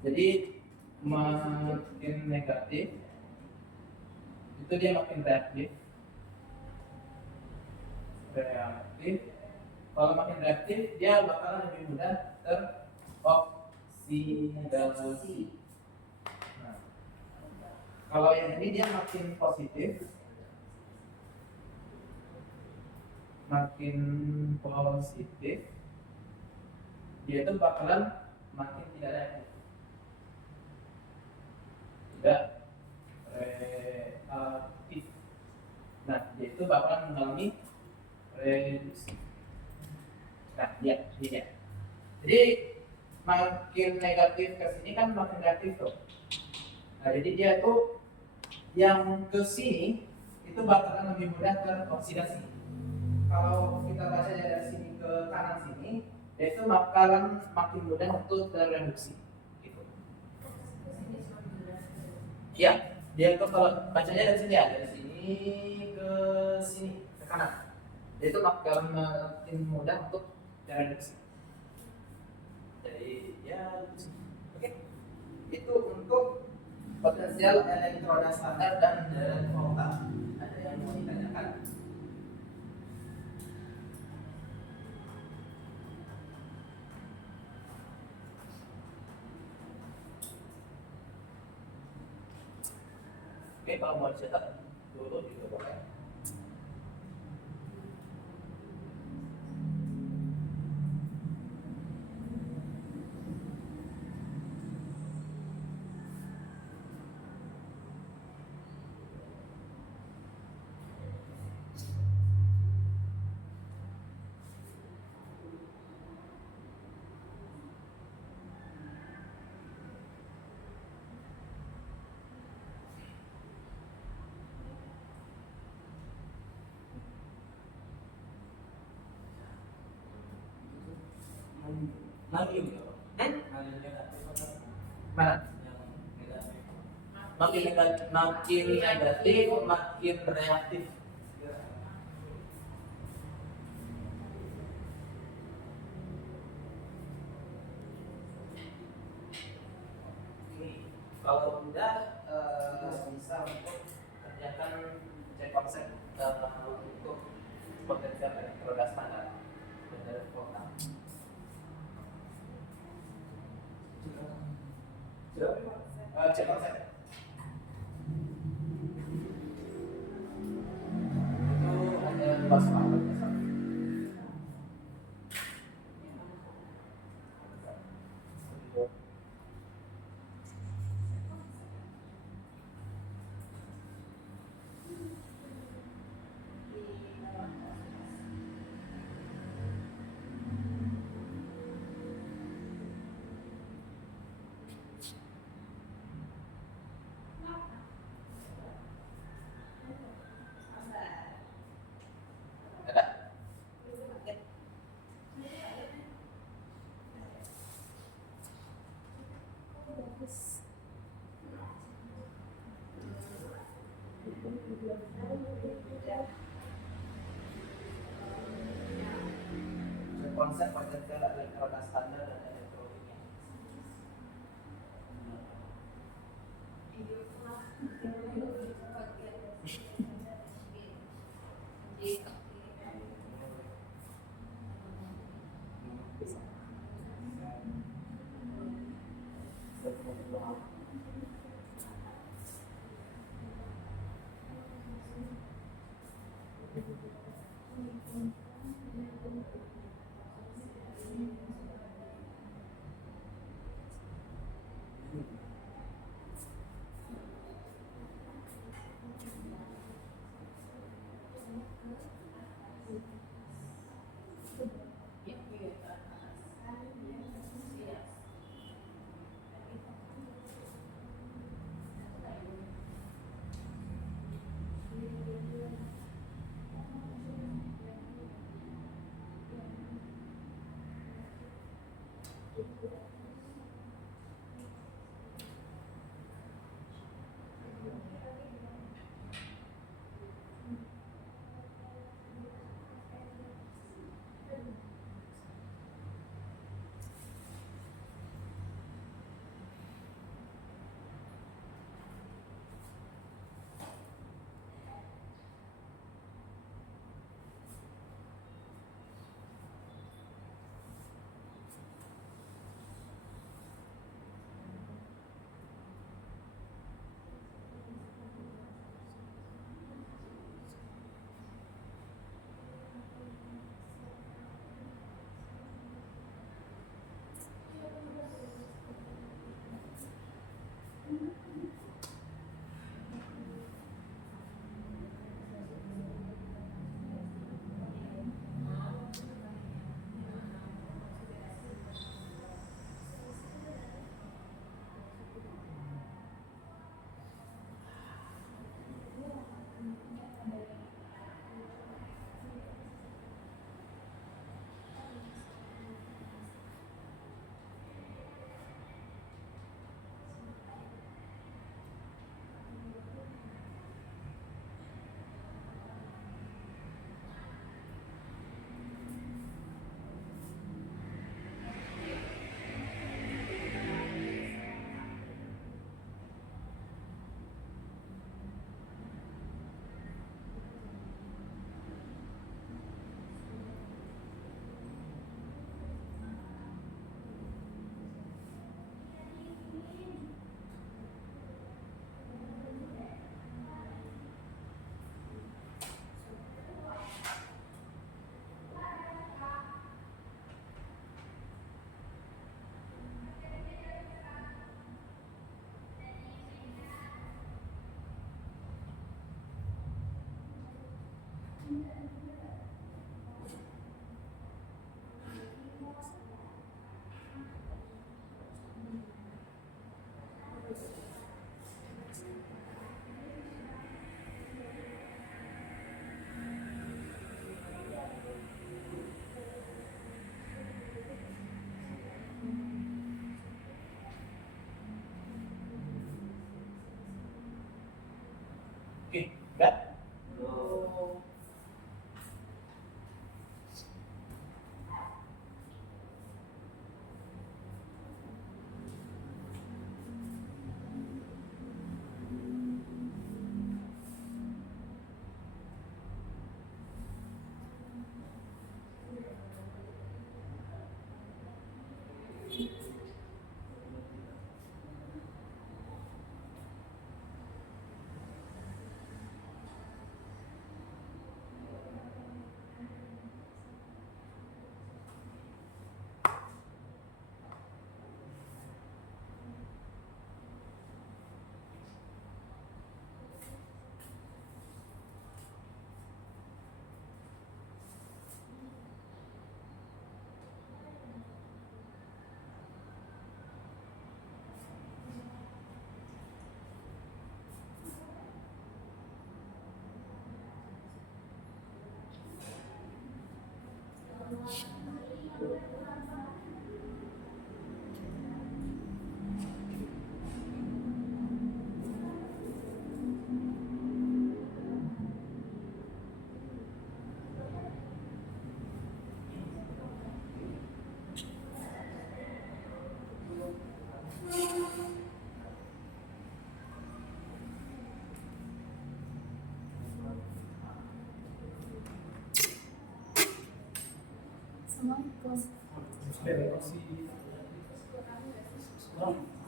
Jadi makin negatif itu dia makin reaktif. Kalau makin reaktif dia bakalan lebih mudah teroksidasi. Nah, kalau yang ini dia makin positif, dia itu bakalan makin tidak reaktif. Tidak reaktif. Nah, dia itu bakalan mengalami reduksi. Nah, dia. Jadi makin negatif ke sini kan makin reaktif tuh. Nah, jadi dia tuh yang ke sini itu bakalan lebih mudah teroksidasi. Kalau kita baca dari sini ke kanan sini, dia itu bakalan makin mudah untuk terreduksi. Gitu. Ya, dia itu kalau bacanya dari sini ya, dari sini ke kanan, dia itu bakalan makin mudah untuk terreduksi. Jadi ya, oke. Itu untuk potensial elektroda standar dan volta. Ada yang mau ditanyakan? Oke, kalau mau dicetak dulu juga boleh. Natrium gitu. Mana? Makin negatif, makin reaktif. Kalau udah bisa untuk kerjakan cek konsep untuk potensial elektroda standar dan dari volta. Cek konsep. Itu ada dua soal. Konsep potensial elektroda standar dan elektrolinear.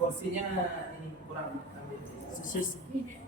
Kursinya ini kurang ambil. Sini.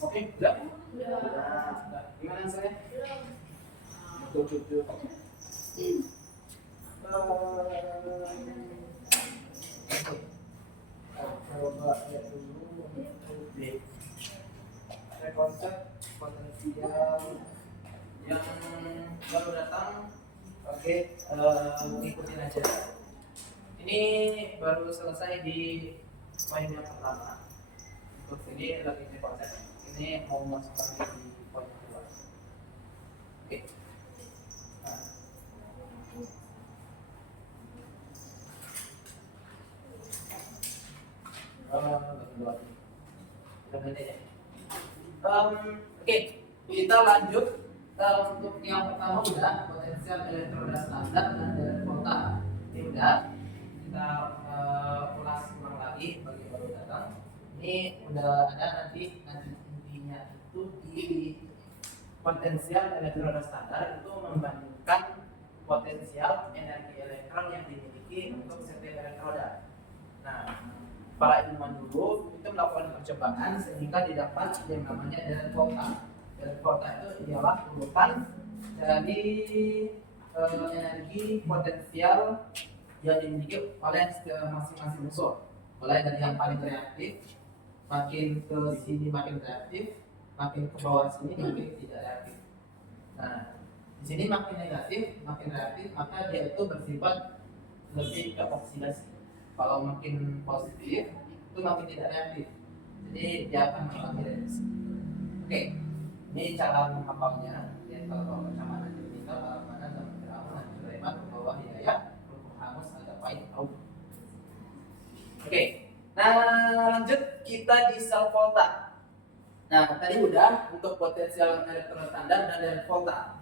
Oke, udah. Gimana saya? Tuh. Coba lihat dulu di konsep potensial yang baru datang. Oke, ikutin aja. Ini baru selesai di poin yang pertama. Untuk ini lagi di konsep. Ini mau masukkan di poin kedua. Oke. Oke, kita lanjut untuk yang pertama udah potensial elektroda standar dan dari volta. Ini udah kita ulas ulang lagi bagi baru datang. Ini udah ada nanti intinya itu di potensial elektroda standar itu membandingkan potensial energi elektron yang dimiliki untuk setiap elektroda. Nah, para ilmuwan dulu itu melakukan percobaan sehingga didapat yang namanya delta volta. Delta volta itu ialah urutan dari energi potensial yang dimiliki oleh masing-masing unsur. Mulai dari yang paling reaktif, makin ke sini makin reaktif, makin ke bawah sini makin tidak reaktif. Nah, di sini makin negatif, makin reaktif, maka dia itu bersifat lebih ke oksidasi. Kalau makin positif itu makin tidak reaktif, jadi dia akan mengalami reaksi. Oke, ini cara menghafalnya. Ya, kalau persamaan kita kalau mana sama Firaun dan Sulaiman bahwa hidayah ruh hangus ada pahit tahu. Oke, nah lanjut kita di sel volta. Nah tadi udah untuk potensial elektron standar dan dari volta.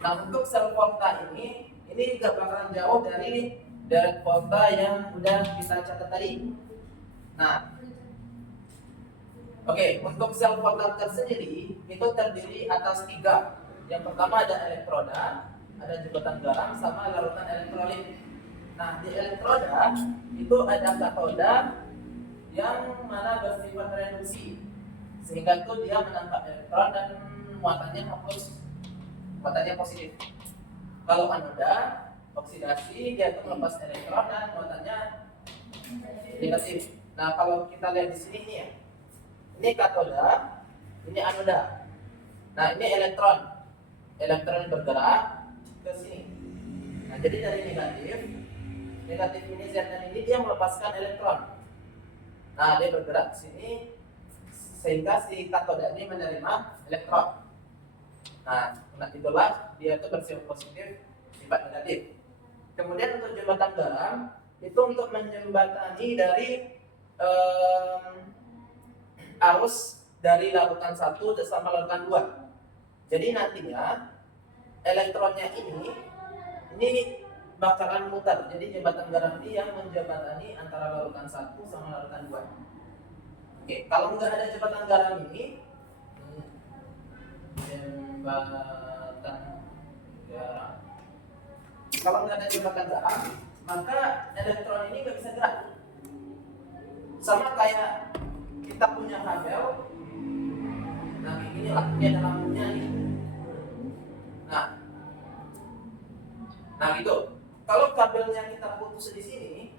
Nah untuk sel volta ini gak bakalan jauh dari volta yang udah kita catat tadi. Nah, oke, untuk sel volta tersendiri itu terdiri atas 3. Yang pertama ada elektroda, ada jembatan garam, sama larutan elektrolit. Nah, di elektroda itu ada katoda yang mana bersifat reduksi, sehingga itu dia menangkap elektron dan muatannya hapus, muatannya positif. Kalau anoda oksidasi, dia itu melepas elektron dan muatannya negatif. Nah, kalau kita lihat di sini ya, ini katoda, ini anoda. Nah, ini elektron, elektron bergerak ke sini. Nah, jadi dari negatif ini Z ini dia melepaskan elektron. Nah, dia bergerak ke sini sehingga si katoda ini menerima elektron. Nah, itulah dia itu bersifat positif, sifat negatif. Kemudian untuk jembatan garam itu untuk menjembatani dari arus dari larutan 1 sama larutan 2. Jadi nantinya elektronnya ini bakalan mutar. Jadi jembatan garam ini yang menjembatani antara larutan 1 sama larutan 2. Oke, kalau nggak ada jembatan garam ini, jembatan garam. Kalau nggak ada jembatan garam, maka elektron ini nggak bisa gerak. Sama kayak kita punya kabel. Nah, inilah ini ada lampunya nih. Nah gitu. Kalau kabelnya kita putus di sini,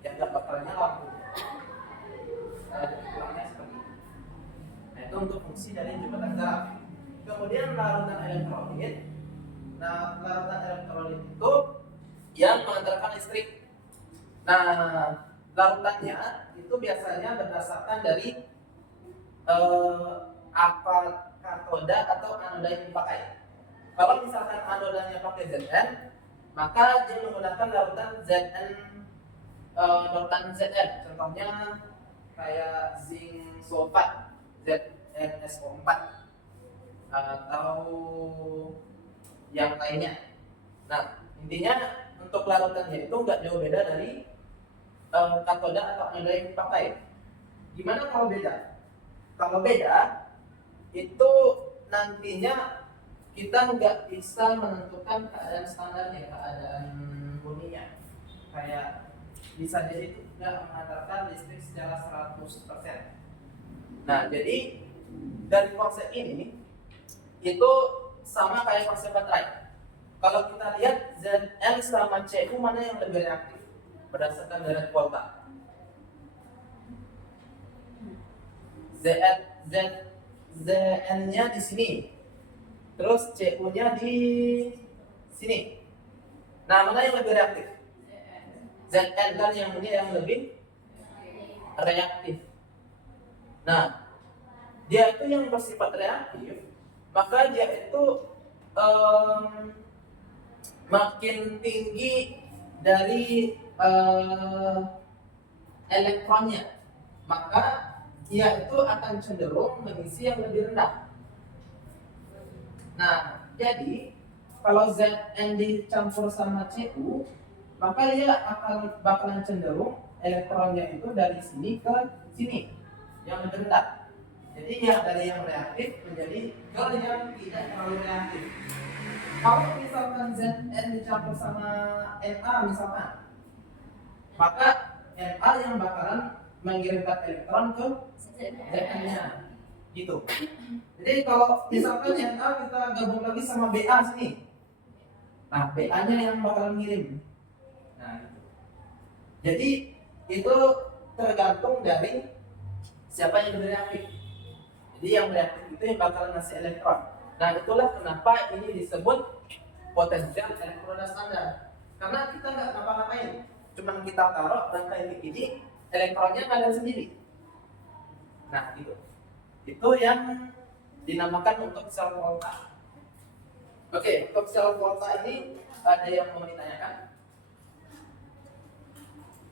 ya nggak bakal nyala lampu. Kurangnya seperti itu. Nah, itu untuk fungsi dari jembatan garam. Kemudian larutan elektrolit. Nah, larutan elektrolit itu yang mengantarkan listrik. Nah, larutannya itu biasanya berdasarkan dari apa katoda atau anoda yang dipakai. Kalau misalkan anodanya pakai Zn, maka dia menggunakan larutan Zn. Contohnya kayak zinc sulfat ZnSO4 atau yang lainnya. Nah, intinya untuk larutannya itu nggak jauh beda dari katoda atau anoda yang dipakai. Gimana kalau beda? Kalau beda, itu nantinya kita nggak bisa menentukan keadaan standarnya, keadaan bunyinya. Kayak bisa jadi itu nggak mengantarkan listrik secara 100%. Nah, jadi dari konsep ini itu sama kayak konsep baterai. Kalau kita lihat Zn sama Cu mana yang lebih reaktif berdasarkan direct volta? Zn-nya di sini, terus Cu-nya di sini. Nah, mana yang lebih reaktif? Zn kan yang ini yang lebih reaktif. Nah, dia itu yang bersifat reaktif, maka dia itu makin tinggi dari elektronnya, maka dia itu akan cenderung mengisi yang lebih rendah. Nah, jadi kalau Zn dicampur sama Cu, maka dia bakalan cenderung elektronnya itu dari sini ke sini yang lebih rendah. Jadi yang dari yang reaktif menjadi ke yang tidak terlalu reaktif. Kalau misalkan Zn dicampur sama Na misalkan, maka Na yang bakalan mengirimkan elektron ke Zn-nya gitu. Jadi kalau misalkan Na kita gabung lagi sama Ba sini, nah Ba-nya yang bakalan ngirim. Nah, gitu. Jadi itu tergantung dari siapa yang lebih reaktif. Jadi yang reaktif itu yang bakalan ngasih elektron. Nah, itulah kenapa ini disebut potensial elektroda standar. Karena kita nggak ngapa-ngapain, cuma kita taruh rangkaian ini, elektronnya ngalir sendiri. Nah, gitu. Itu yang dinamakan untuk sel volta. Oke, untuk sel volta ini ada yang mau ditanyakan?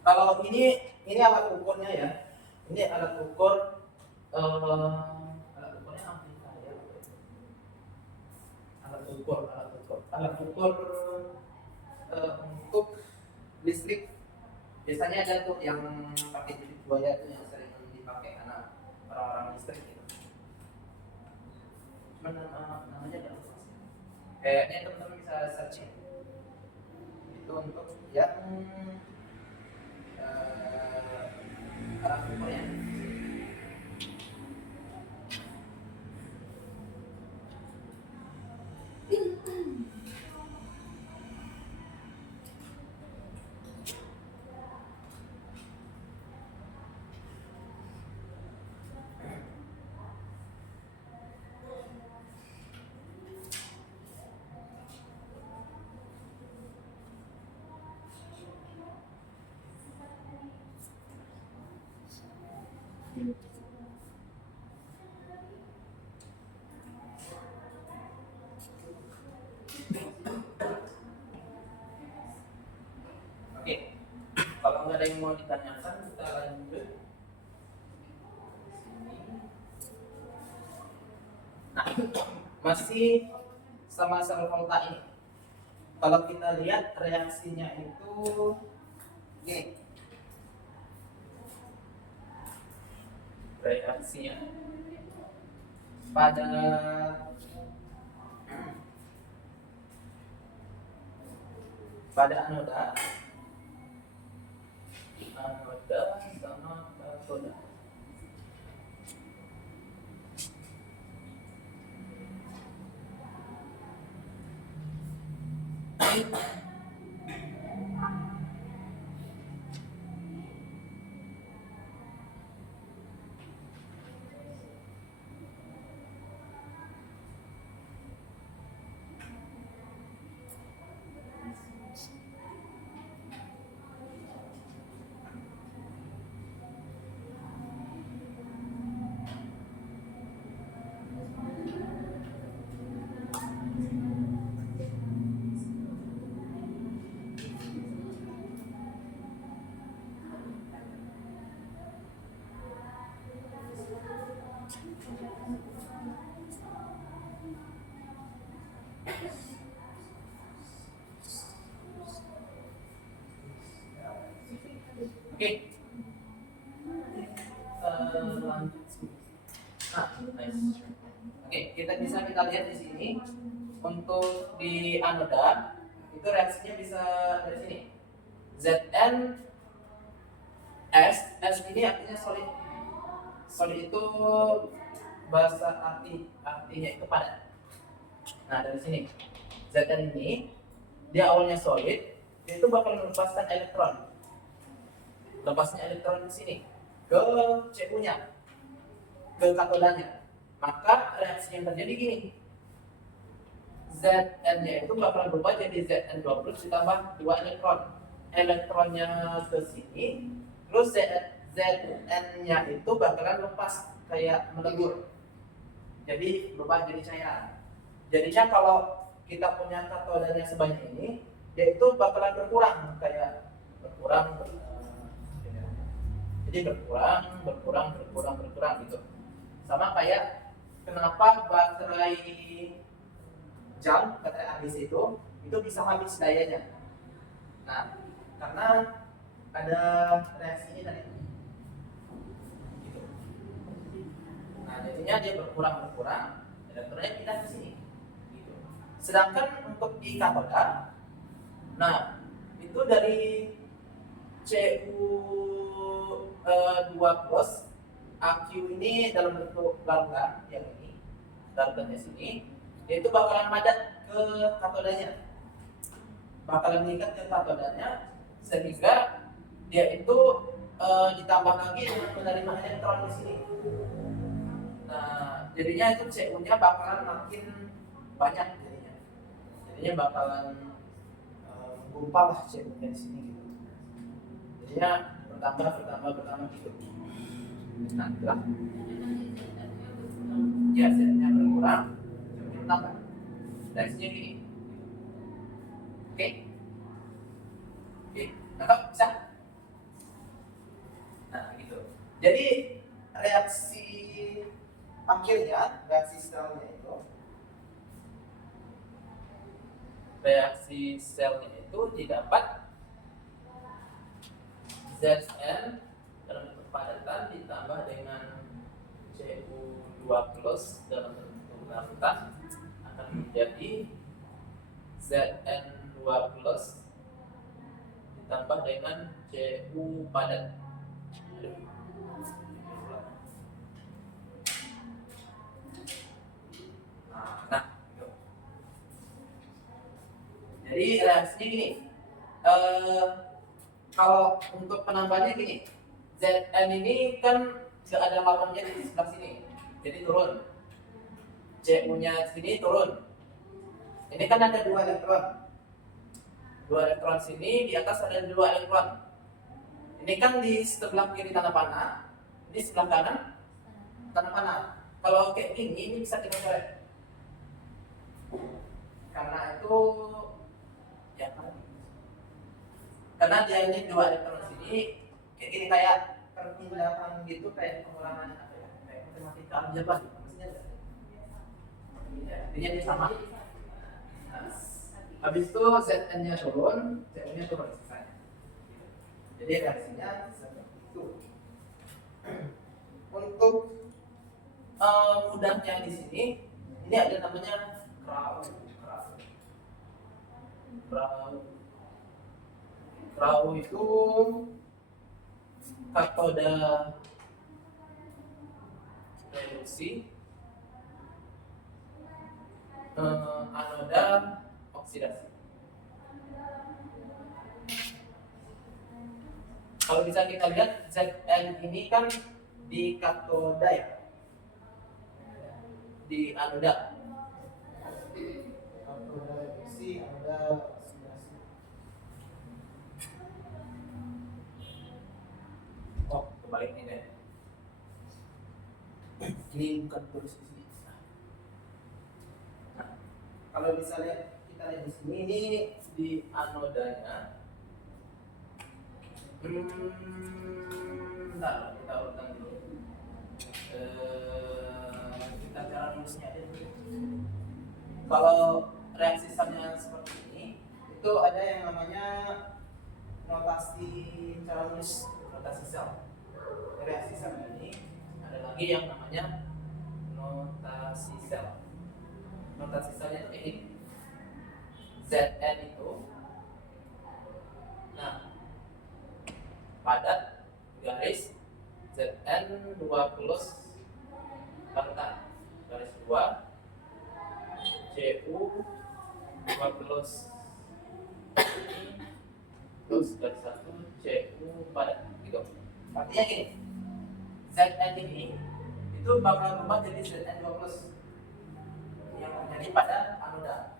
Kalau ini alat ukurnya ya. Ini alat ukur alat ukurnya amplifier. Alat ukur untuk listrik. Biasanya ada tuh yang pakai titik buaya tuh yang sering dipakai karena orang-orang listrik gitu. Cuman namanya ada apa sih? Kayaknya teman-teman bisa searching. itu untuk yang karakternya. Oke, kalau nggak ada yang mau ditanyakan, kita lanjut. Nah, masih sama sel volta ini. Kalau kita lihat reaksinya itu gini. Reaksinya pada anoda sama katoda. Oke, lanjut. Nah, nice. Oke, kita lihat di sini untuk di anoda itu reaksinya bisa dari sini. Zn S ini artinya solid. Solid itu bahasa artinya itu padat. Nah, dari sini Zn ini dia awalnya solid, dia itu bakal melepaskan elektron. Lepasnya elektron di sini ke Cu-nya, ke katodanya. Maka reaksi yang terjadi gini. Zn-nya itu bakalan berubah jadi Zn20 ditambah 2 elektron. Elektronnya ke sini, terus Zn-nya itu bakalan lepas kayak melebur. Jadi berubah jadi cair. Jadinya kalau kita punya katodanya sebanyak ini, dia itu bakalan berkurang kayak berkurang. Jadi berkurang gitu. Sama kayak kenapa baterai AC itu bisa habis dayanya. Nah, karena ada reaksi ini tadi. Gitu. Nah, jadinya dia berkurang, elektronnya pindah ke sini. Gitu. Sedangkan untuk di katoda, nah itu dari Cu2 plus AQ ini dalam bentuk larutan yang ini, larutannya sini, dia itu bakalan padat ke katodanya, bakalan meningkat ke katodanya sehingga dia itu ditambah lagi dengan menerima elektron di sini. Nah, jadinya itu Cu-nya bakalan makin banyak jadinya bakalan menggumpal lah Cu-nya di sini gitu. Jadinya bertambah gitu. Nah, itulah. Ya, Z-nya berkurang, Cu-nya bertambah. Reaksinya gini. Oke, nangkap bisa? Nah, gitu. Jadi reaksi akhirnya, reaksi selnya itu didapat Zn dalam bentuk padatan ditambah dengan Cu2 plus dalam bentuk larutan akan menjadi Zn2 plus ditambah dengan Cu padat. Nah, gitu. Jadi reaksinya gini. Kalau untuk penambahannya gini, Zn ini kan nggak ada lawannya di sebelah sini, jadi turun. Cu-nya sini turun. Ini kan ada 2 elektron. 2 elektron sini, di atas ada 2 elektron. Ini kan di sebelah kiri tanda panah, di sebelah kanan tanda panah. Kalau kayak ini bisa kita coret. Karena itu ya karena dia ini 2 elektron sini kayak gini, kayak perpindahan gitu, kayak pengurangan apa ya, kayak matematika aljabar gitu maksudnya. Jadi ini sama. Nah, habis itu Zn-nya turun, Cu-nya turun sisanya. Jadi reaksinya seperti itu. Untuk mudahnya di sini, ini ada namanya Krau itu katoda reduksi, anoda oksidasi. Kalau bisa kita lihat Zn ini kan di katoda ya, di anoda. Katoda reduksi, anoda oksidasi. Oh, kebalik ini deh. Ini bukan tulis di sini. Nah, kalau bisa lihat, kita lihat di sini, ini di anodanya. Bentar, kita ulang dulu. Kita cara nulisnya aja dulu. Kalau reaksi selnya seperti ini, itu ada yang namanya notasi cara nulis notasi sel. Reaksi sel ini ada lagi yang namanya notasi sel. Notasi selnya itu ini. Zn itu, nah, padat garis Zn 2 plus bantang garis 2 Cu 2 plus terus garis 1 Cu padat gitu. Artinya gini, Zn ini itu bakal berubah jadi Zn 2 plus yang terjadi pada anoda.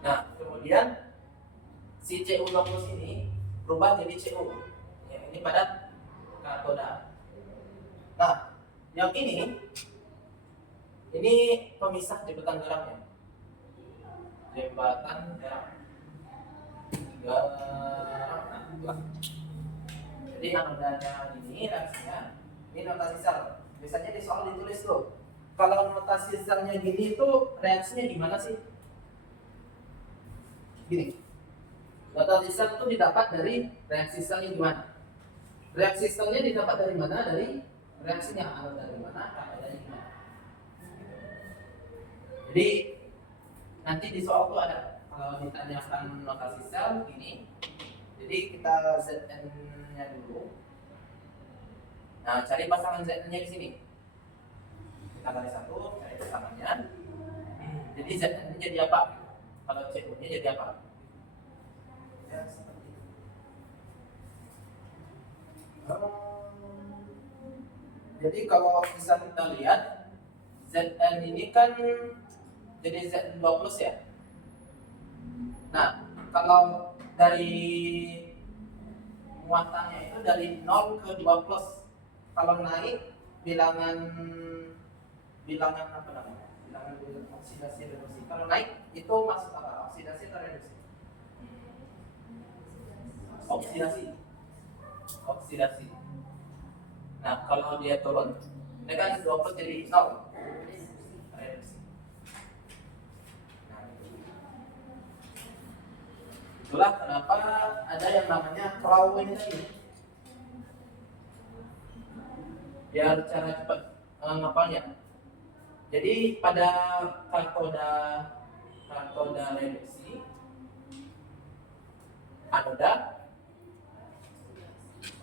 Nah, kemudian si Cu2 plus ini berubah jadi Cu yang ini pada katoda. Nah, yang ini pemisah jembatan garamnya. Jembatan garam. Nah, jadi anodanya ini reaksinya, ini notasi sel. Biasanya di soal ditulis tuh. Kalau notasi selnya gini itu reaksinya gimana sih? Gini, notasi sel itu didapat dari reaksi selnya gimana? Reaksi selnya didapat dari mana? Dari reaksinya, atau dari mana? Katanya gimana? Jadi nanti di soal itu ada, kalau ditanyakan notasi sel gini, jadi kita Zn-nya dulu. Nah, cari pasangan Zn-nya di sini. Kita kali 1, cari pasangannya. Jadi Zn-nya jadi apa? Kalau Cu-nya jadi apa? Ya, seperti itu. Jadi kalau bisa kita lihat, Zn ini kan jadi Zn 2 plus ya. Nah, kalau dari muatannya itu dari 0 ke 2 plus. Kalau naik bilangan apa namanya? Bilangan oksidasi reduksi. Kalau naik itu masuk apa? Oksidasi atau reduksi? Oksidasi. Nah, kalau dia turun, ini kan 2 plus jadi 0. Reduksi. Nah, itulah kenapa ada yang namanya Krau ini tadi. Biar cara cepat ngapalnya. Jadi pada katoda reduksi anoda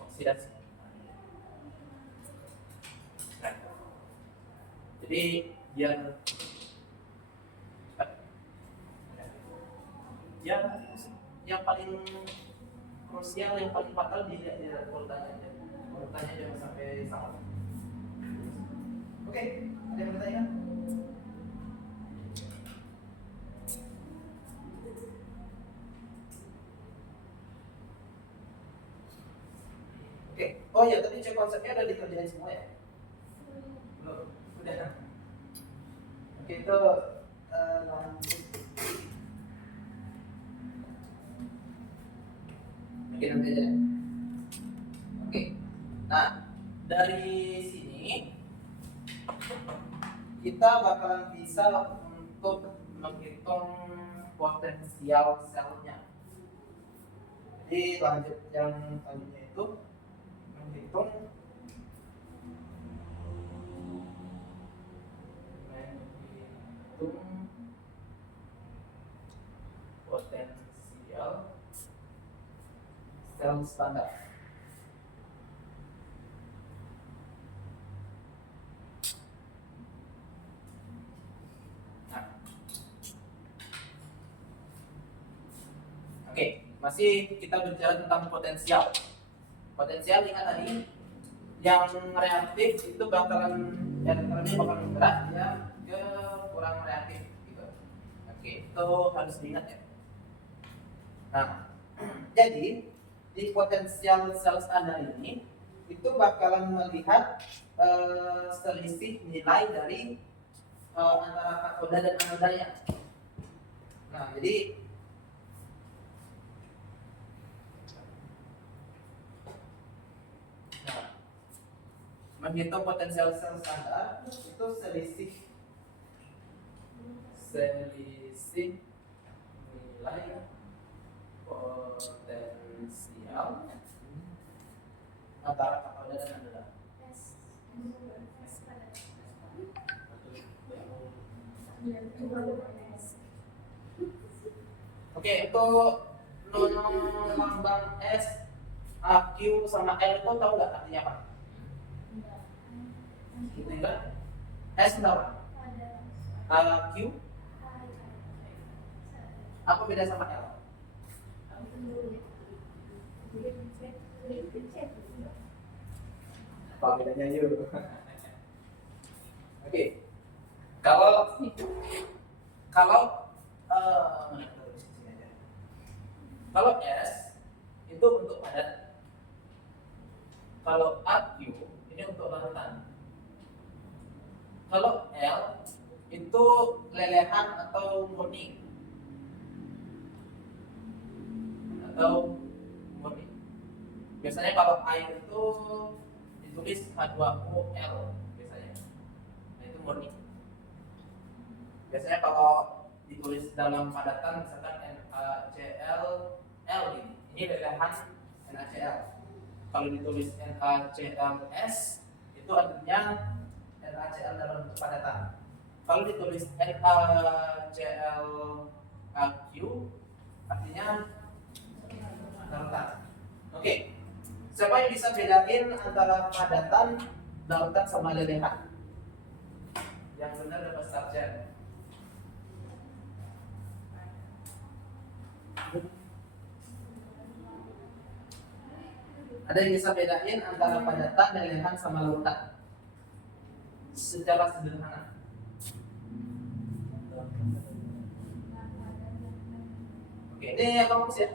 oksidasi. Nah, jadi biar yang paling krusial, yang paling fatal di urutannya aja. Urutannya jangan sampai salah. Oke, ada yang bertanya? Oke, oh ya tadi cek konsepnya udah dikerjain semua ya? Belum, udah. Oke, itu lanjut. Oke, nanti aja. Oke, nah dari sini kita bakalan bisa untuk menghitung potensial selnya. Jadi lanjut yang selanjutnya itu menghitung potensial sel standar. Nah, oke, masih kita bicara tentang potensial. Potensial ingat tadi yang reaktif itu bakalan elektronnya bakalan berat ya ke kurang reaktif gitu. Oke, itu harus diingat ya. Nah, jadi di potensial sel standar ini itu bakalan melihat selisih nilai dari antara katoda dan anodanya. Nah, jadi menghitung potensial sel standar itu selisih nilai potensial antara katoda dan anoda. Oke, itu lambang S, AQ sama L itu tahu nggak artinya apa? Gitu enggak? S tahu? AQ apa beda sama L? Apa bedanya yuk? Oke. Kalau S itu untuk padat. Kalau AQ ini untuk larutan. Kalau L itu lelehan atau murni. Biasanya kalau air itu ditulis H2OL biasanya. Nah, itu murni. Biasanya kalau ditulis dalam padatan misalkan NaCl L ini lelehan NaCl. Kalau ditulis NaClS itu artinya NaCl dalam bentuk padatan. Kalau ditulis NaClAQ artinya larutan. Oke. Siapa yang bisa bedain antara padatan, larutan sama lelehan? Yang benar dapat sarjan. Ada yang bisa bedain antara padatan, lelehan sama larutan? Secara sederhana. Oke, ini yang kampus ya.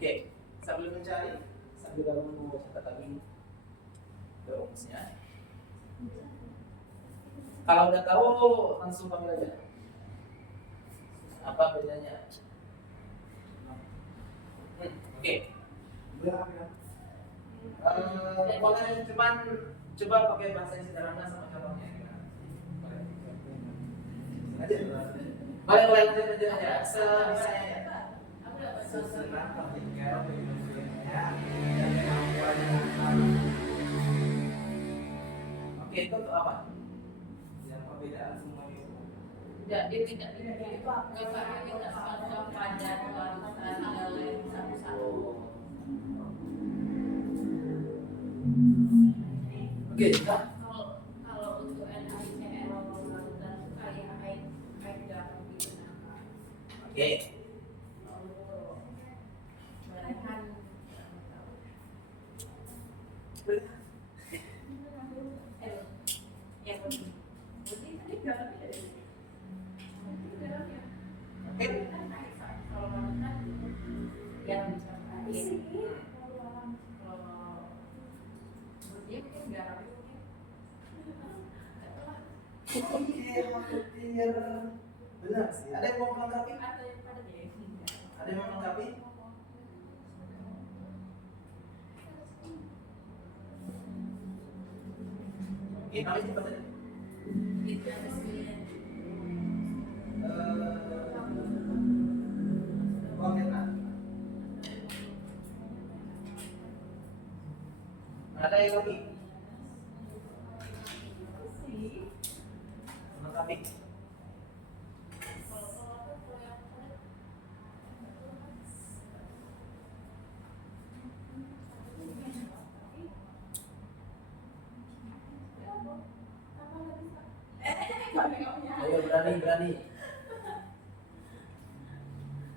Oke, sambil mencari, sambil kamu mau catat lagi rumusnya. Kalau udah tahu langsung panggil aja. Apa bedanya? Oke. Boleh cuman coba pakai bahasa yang sederhana sama contohnya. Boleh lanjut aja sebisanya ya. Setelah ketika oke, itu untuk apa? Yang perbedaan semua itu Tidak, dia tidak gambarnya tidak cocok pada tanggal satu-satu. Oke, Kalau untuk NaCl larutan itu kayak air garam digunakan. oke. Melelehkan yang penting tadi garamnya dari garamnya. Oke. Kalau larutan garam sama air. Kalau dia mungkin garam Hampir benar sih. Ada yang mau melengkapi? atau yang pada dia. Ada yang mau melengkapi? Oke, kami cepat aja. Itu yang resminya. Oke, nah. Ada yang lagi? Melengkapi? Ayo berani.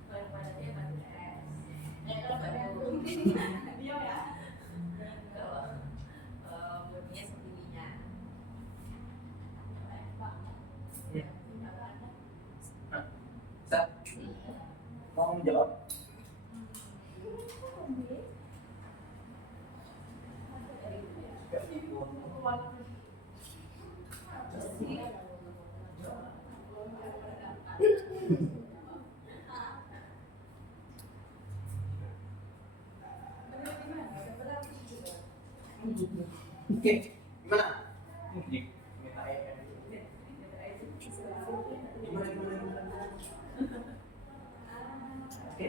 Kalau pada dia mati es. Kalau pada dia ya. Kalau bunyinya segininya. Nah, bisa? Mau menjawab? Oke, gimana? Minta air. Gimana? Oke.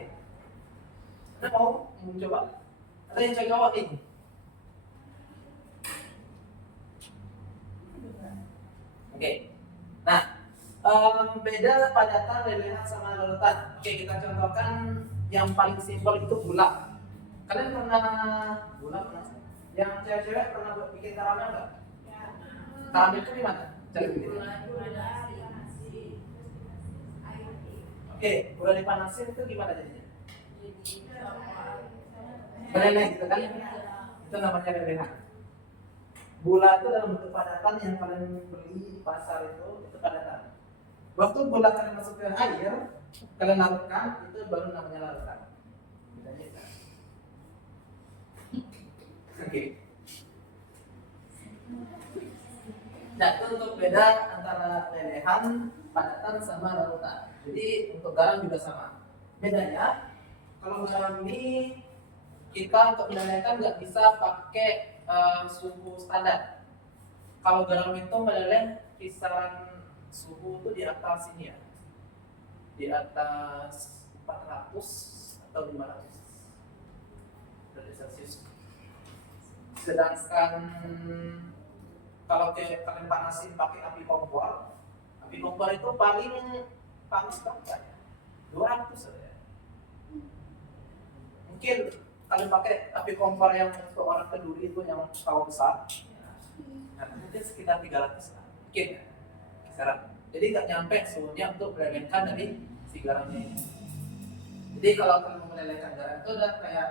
Ada mau mencoba? Ada yang saya jawatin? Oke. Nah, beda padatan, lelehan sama larutan. Oke, kita contohkan yang paling simpel itu gula. Kalian pernah gula pernah? Yang cewek-cewek pernah buat bikin karamel nggak? Karamel itu gimana? Cara bikinnya? Oke, gula dipanasin itu gimana jadinya? Meleleh gitu kan? Itu namanya lelehan. Gula itu dalam bentuk padatan yang kalian beli di pasar itu padatan. Waktu gula kalian masuk ke air, kalian larutkan, itu baru namanya larutan. Bedanya itu. Oke. Nah, itu untuk beda antara lelehan, padatan sama larutan. Jadi untuk garam juga sama. Bedanya, kalau garam ini kita untuk melelehkan nggak bisa pakai suhu standar. Kalau garam itu meleleh kisaran suhu itu di atas ini ya, di atas 400 atau 500 derajat Celcius. Sedangkan kalau kalian panasin pakai api kompor itu paling panas berapa ya? 200 saja. Mungkin kalian pakai api kompor yang untuk orang Kediri itu yang tahu besar, nah, mungkin sekitar 300 lah. Mungkin ya, kisaran. Jadi nggak nyampe suhunya untuk melelehkan dari si garamnya ini. Jadi kalau kalian mau melelehkan garam itu udah kayak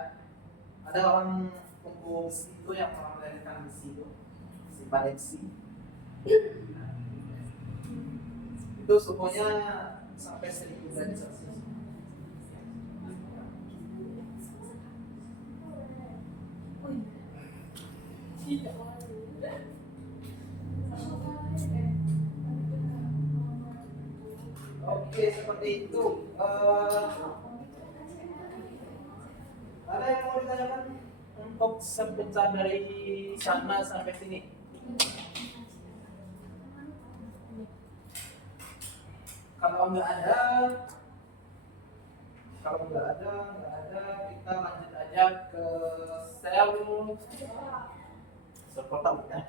ada orang tungku besi itu yang orang melelehkan besi itu, si paneksi. Itu suhunya sampai 1000 derajat Celcius. Oke, seperti itu. Ada yang mau ditanyakan untuk sebentar dari sana sampai sini? Kalau nggak ada, kita lanjut aja ke sel pertama ya.